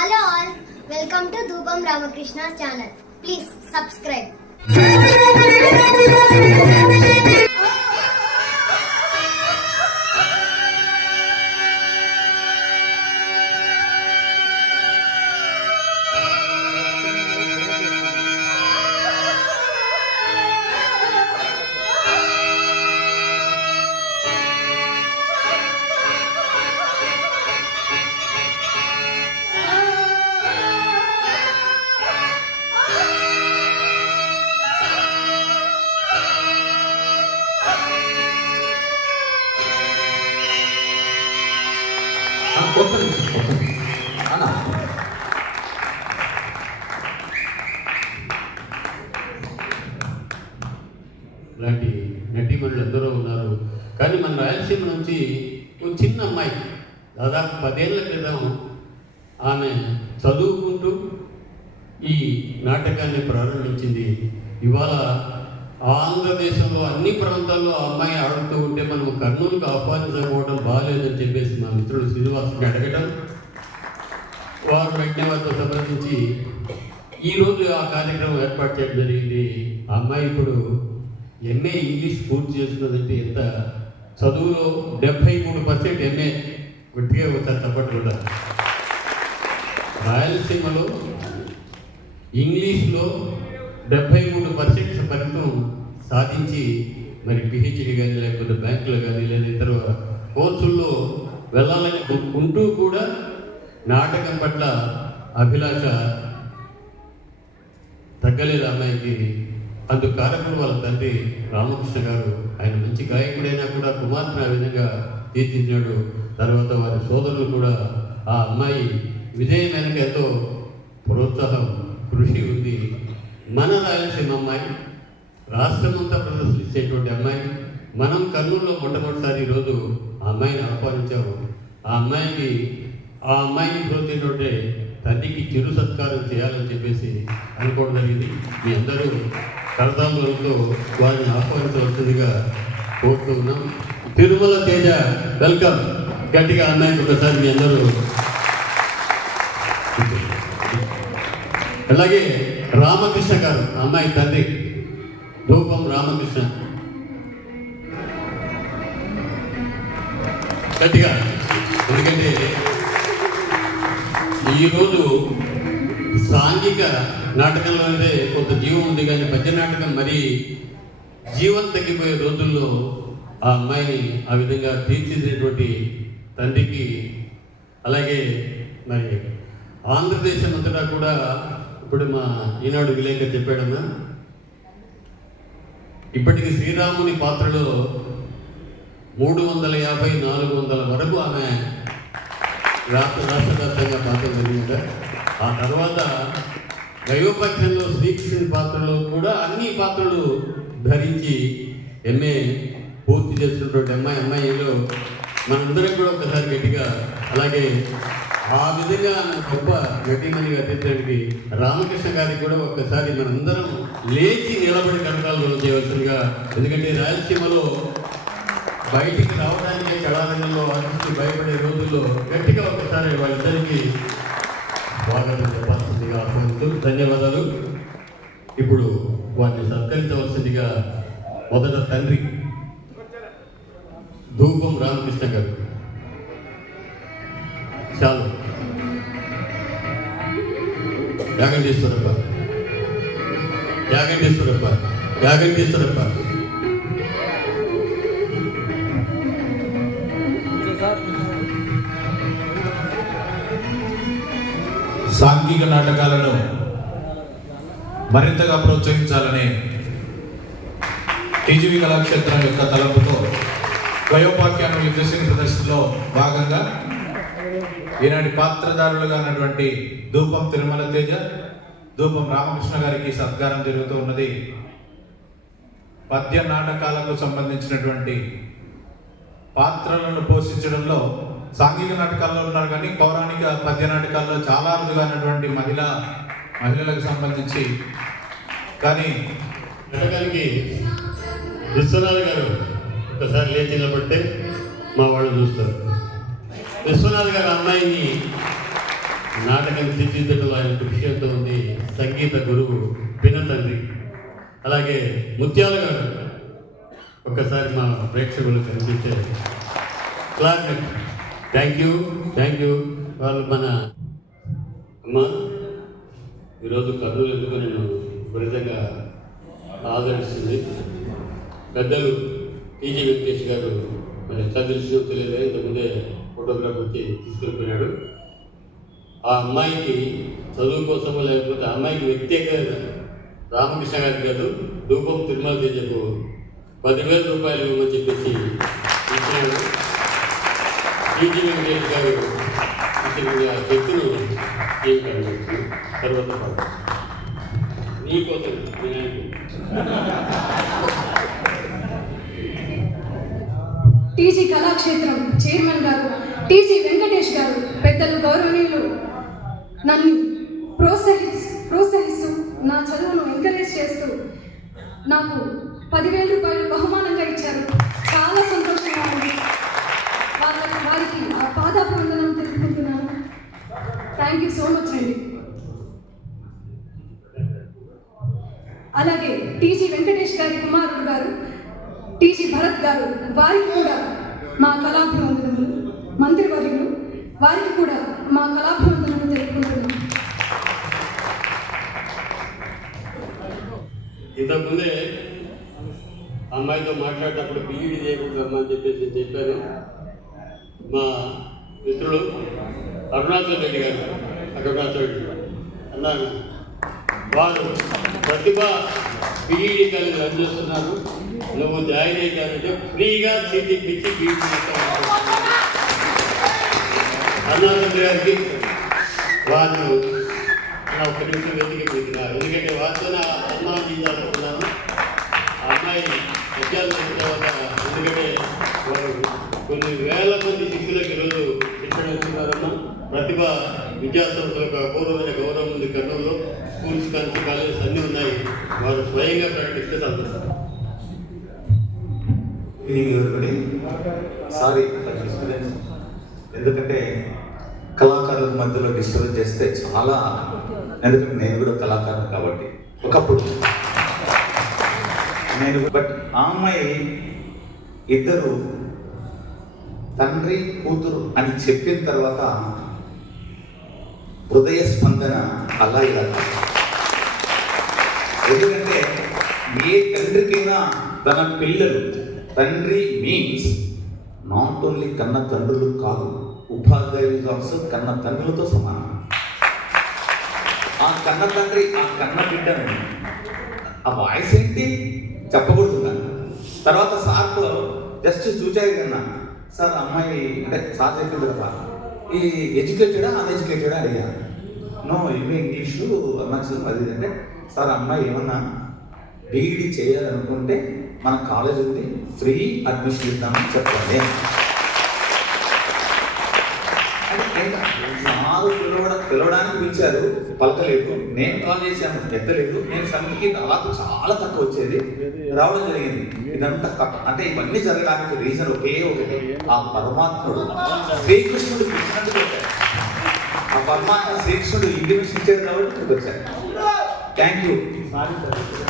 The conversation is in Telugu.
Hello all, welcome to Dhoopam Ramakrishna's channel. Please subscribe. లాంటి నటీమణులు ఎందరో ఉన్నారు కానీ మన రాయలసీమ నుంచి ఒక చిన్న అమ్మాయి దాదాపు పదేళ్ల క్రితం ఆమె చదువుకుంటూ ఈ నాటకాన్ని ప్రారంభించింది ఇవాళ ఆంధ్రదేశంలో అన్ని ప్రాంతాల్లో ఆ అమ్మాయి ఆడుతూ ఉంటే మనం కర్నూలుకి ఆహ్వానించకపోవడం బాగాలేదని చెప్పేసి మా మిత్రుడు శ్రీనివాసుని అడగటం వారు వెంటనే వారితో సంప్రదించి ఈరోజు ఆ కార్యక్రమం ఏర్పాటు చేయడం జరిగింది అమ్మాయి ఇప్పుడు ఎన్ఏ ఇంగ్లీష్ పూర్తి చేస్తుందంటే ఎంత చదువులో డెబ్బై మూడు పర్సెంట్ ఎంఏ గట్టిగా వచ్చారు చప్పట్లు రాయలసీమలో ఇంగ్లీష్లో డెబ్బై మూడు పర్సెంట్ ఫలితం సాధించి మరి పిహెచ్డి కానీ లేకపోతే బ్యాంకులు కానీ లేదా ఇతర కోర్సుల్లో వెళ్ళాలని ఉంటూ కూడా నాటకం పట్ల అభిలాష తగ్గలేదు అమ్మాయికి అటు కారకుడు వాళ్ళ తండ్రి రామకృష్ణ గారు ఆయన మంచి గాయకుడైనా కూడా కుమార్తెను ఆ విధంగా తీర్చిదిద్దాడు తర్వాత వారి సోదరులు కూడా ఆ అమ్మాయి విజయ వెనక ఎంతో ప్రోత్సాహం కృషి ఉంది మన రాయలసీమ అమ్మాయి రాష్ట్రమంతా ప్రదర్శించేటువంటి అమ్మాయి మనం కర్నూలులో మొట్టమొదటిసారి ఈరోజు ఆ అమ్మాయిని ఆహ్వానించాము ఆ అమ్మాయికి ఆ అమ్మాయిని ప్రోత్సహించేటువంటి తల్లికి చిరు సత్కారం చేయాలని చెప్పేసి అనుకోవడం జరిగింది మీ అందరూ కరతాంబరంలో వారిని ఆహ్వానించవలసిందిగా కోరుతూ ఉన్నాం తిరుమల తేజ వెల్కమ్ గట్టిగా అన్నాయి ఒకసారి మీ అందరూ అలాగే రామకృష్ణ గారు అమ్మాయి తండ్రి రూపం రామకృష్ణ గట్టిగా ఎందుకంటే ఈరోజు సాంఘిక నాటకంలో కొంత జీవం ఉంది కానీ పద్య నాటకం మరీ జీవం తగ్గిపోయే రోజుల్లో ఆ అమ్మాయిని ఆ విధంగా తీర్చిదినటువంటి తండ్రికి అలాగే మరి ఆంధ్రదేశం అంతటా కూడా ఇప్పుడు మా ఈనాడు విలేక చెప్పాడమ్మా ఇప్పటికి శ్రీరాముని పాత్రలో మూడు వందల యాభై నాలుగు వందల వరకు ఆమె రాష్ట్ర రాష్ట్ర పాత్ర జరిగిందా ఆ తర్వాత దైవపక్షంలో శ్రీకృష్ణుని పాత్రలో కూడా అన్ని పాత్రలు ధరించి ఎంఏ పూర్తి చేస్తున్నటువంటి అమ్మాయి అమ్మాయిలో మనందరం కూడా ఒకసారి గట్టిగా అలాగే ఆ విధంగా గొప్ప నటీమణిగా తీర్చడానికి రామకృష్ణ గారికి కూడా ఒక్కసారి మనందరం లేచి నిలబడి కనకాలు చేయవలసిందిగా ఎందుకంటే రాయలసీమలో బయటికి రావడానికి కళారంగంలో నుంచి భయపడే రోజుల్లో గట్టిగా ఒకసారి వాళ్ళిద్దరికీ వాళ్ళని చెప్పాల్సిందిగా ఆహ్వానిస్తూ ధన్యవాదాలు ఇప్పుడు వారిని సత్కరించవలసిందిగా మొదట తండ్రి ధూపం రామకృష్ణ గారు చాలు యాగంటేశ్వరప్ప యాగంటేశ్వరప్ప యాగంటేశ్వరప్ప సాంఘిక నాటకాలను మరింతగా ప్రోత్సహించాలని టీజీవి కళాక్షేత్రం యొక్క తలంపుతో వయోపాఖ్యానం యుద్ధశీల ప్రదర్శనలో భాగంగా ఈనాటి పాత్రదారులుగా ఉన్నటువంటి ధూపం తిరుమల తేజ ధూపం రామకృష్ణ గారికి సత్కారం జరుగుతూ ఉన్నది పద్య నాటకాలకు సంబంధించినటువంటి పాత్రలను పోషించడంలో సాంఘిక నాటకాల్లో ఉన్నారు కానీ పౌరాణిక పద్య నాటకాల్లో చాలా ఉన్నటువంటి మహిళ మహిళలకు సంబంధించి కానీ నాటకానికి విశ్వనాథ్ గారు ఒకసారి లేచి నిలబడితే మా వాళ్ళు చూస్తారు విశ్వనాథ్ గారు అమ్మాయిని నాటకం తీర్చిదిద్దడం ఆయన కృషి ఎంత ఉంది సంగీత గురువు పినతండ్రి అలాగే ముత్యాల గారు ఒక్కసారి మా ప్రేక్షకులు కనిపించారు classmate thank you thank you వాళ్ళు మన అమ్మ ఈరోజు కర్నూలు ఎందుకు నేను విధంగా ఆదరిస్తుంది పెద్దలు టీజీ వెంకటేష్ గారు మరి చదివించడం తెలియదు ఇంతకుముందే ఫోటోగ్రాఫ్ వచ్చి తీసుకెళ్ళిపోయినాడు ఆ అమ్మాయికి చదువు కోసమో లేకపోతే ఆ అమ్మాయికి వ్యక్తిగత రామకృష్ణ గారి గారు రూపం తిరుమల తేజకు పదివేల రూపాయలు ఇవ్వమని చెప్పేసి ఇచ్చినాడు గారు తర్వాత టీజీ కళాక్షేత్రం చైర్మన్ గారు టీజీ వెంకటేష్ గారు పెద్దలు గౌరవనీయులు నన్ను ప్రోత్సహి ప్రోత్సహిస్తూ నా చదువును ఎంకరేజ్ చేస్తూ నాకు పదివేల రూపాయలు బహుమానంగా ఇచ్చారు గారు వారికి కూడా మా కళాభివందనములు మంత్రివర్యులు వారికి కూడా మా కళాభివందనము తెలుపుకుంటున్నాం ఇంతకుముందే అమ్మాయితో మాట్లాడేటప్పుడు బీఈడి చేయకుండా అని చెప్పేసి చెప్పాను మా మిత్రుడు అరుణాచల్ రెడ్డి గారు అరుణాచల్ రెడ్డి అన్నాను వారు ప్రతిభ బీఈడి కలిగి రన్ చేస్తున్నారు నువ్వు జాయిన్ అయ్యానంటే ఫ్రీగా సీట్ ఇప్పించి బీట్ గారికి వాళ్ళు ఒక నిమిషం వెతికి పెట్టినారు ఎందుకంటే వాస్తవ అమ్మా చేయాలనుకున్నాను అమ్మాయి విద్యాలు తర్వాత ఎందుకంటే కొన్ని వేల మంది శిష్యులకు ఈరోజు శిక్షణ ఇస్తున్నారన్నా ప్రతిభ యొక్క అపూర్వమైన గౌరవం ఉంది కర్నూలు స్కూల్స్ కలిసి కాలేజెస్ అన్నీ ఉన్నాయి వారు స్వయంగా ప్రకటిస్తే సంతోషం వినియోగించుకొని సారీ ఎందుకంటే కళాకారుల మధ్యలో డిస్టర్బెన్స్ చేస్తే చాలా ఎందుకంటే నేను కూడా కళాకారులు కాబట్టి ఒకప్పుడు నేను బట్ ఆ అమ్మాయి ఇద్దరు తండ్రి కూతురు అని చెప్పిన తర్వాత హృదయ స్పందన అలా ఇలా ఎందుకంటే ఏ తండ్రికైనా తన పిల్లలు తండ్రి మీన్స్ నాట్ ఓన్లీ కన్న తండ్రులు కాదు ఉపాధ్యాయులు ఆల్సో కన్న తండ్రులతో సమానం ఆ కన్న తండ్రి ఆ కన్న బిడ్డను ఆ వాయిస్ ఏంటి చెప్పకూడదు తర్వాత సార్తో జస్ట్ చూచాయి కన్నా సార్ అమ్మాయి అంటే సార్ చెప్పింది కదా ఈ ఎడ్యుకేటెడా అన్ఎడ్యుకేటెడా అడిగా నో ఇవి ఇంగ్లీషు మంచిది అది అంటే సార్ అమ్మాయి ఏమన్నా బీఈడి చేయాలనుకుంటే మన కాలేజ్ ఉంది ఫ్రీ అడ్మిషన్ ఇద్దామని చెప్పండి పిలవడానికి పిలిచారు పలకలేదు నేను కాల్ చేశాను ఎత్తలేదు నేను సమయంకి నాకు చాలా తక్కువ వచ్చేది రావడం జరిగింది ఇదంతా అంటే ఇవన్నీ జరగడానికి రీజన్ ఒకే ఒకటి ఆ పరమాత్ముడు శ్రీకృష్ణుడు ఆ పరమాత్మ శ్రీకృష్ణుడు ఇండివిజువల్ ఇచ్చాడు కాబట్టి థ్యాంక్ యూ